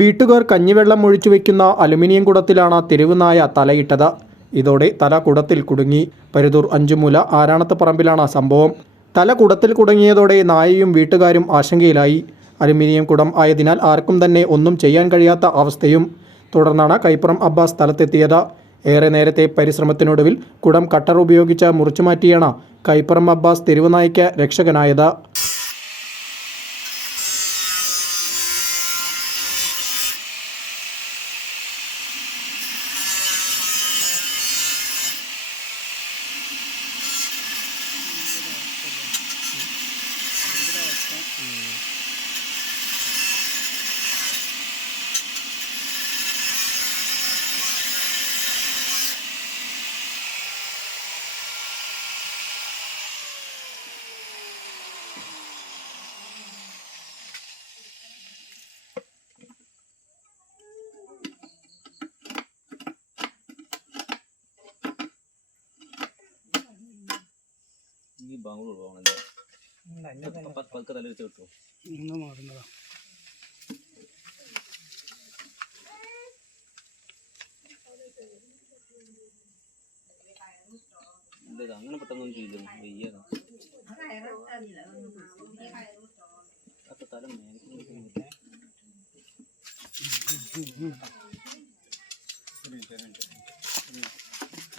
വീട്ടുകാർ കഞ്ഞിവെള്ളം ഒഴിച്ചു വെക്കുന്ന അലുമിനിയം കുടത്തിലാണ് തെരുവുനായ തലയിട്ടത്. ഇതോടെ തല കുടത്തിൽ കുടുങ്ങി. പരുതൂർ അഞ്ചുമൂല ആരാണത്ത് പറമ്പിലാണ് സംഭവം. തല കുടത്തിൽ കുടുങ്ങിയതോടെ നായയും വീട്ടുകാരും ആശങ്കയിലായി. അലുമിനിയം കുടം ആയതിനാൽ ആർക്കും തന്നെ ഒന്നും ചെയ്യാൻ കഴിയാത്ത അവസ്ഥയും. തുടർന്നാണ് കൈപ്പുറം അബ്ബാസ് സ്ഥലത്തെത്തിയത്. ഏറെ നേരത്തെ പരിശ്രമത്തിനൊടുവിൽ കുടം കട്ടർ ഉപയോഗിച്ച് മുറിച്ചുമാറ്റിയാണ് കൈപ്പുറം അബ്ബാസ് തെരുവുനായ്ക്ക് രക്ഷകനായത്. ബാംഗ്ലൂർ പോകണല്ലേ പതുക്കെ തല വെച്ച് കിട്ടുമോ ഇന്ന് മാറുന്നതാ. അങ്ങനെ പെട്ടെന്നൊന്നും ചെയ്യില്ല. വയ്യാതെ. അപ്പൊ തല മേലേക്ക്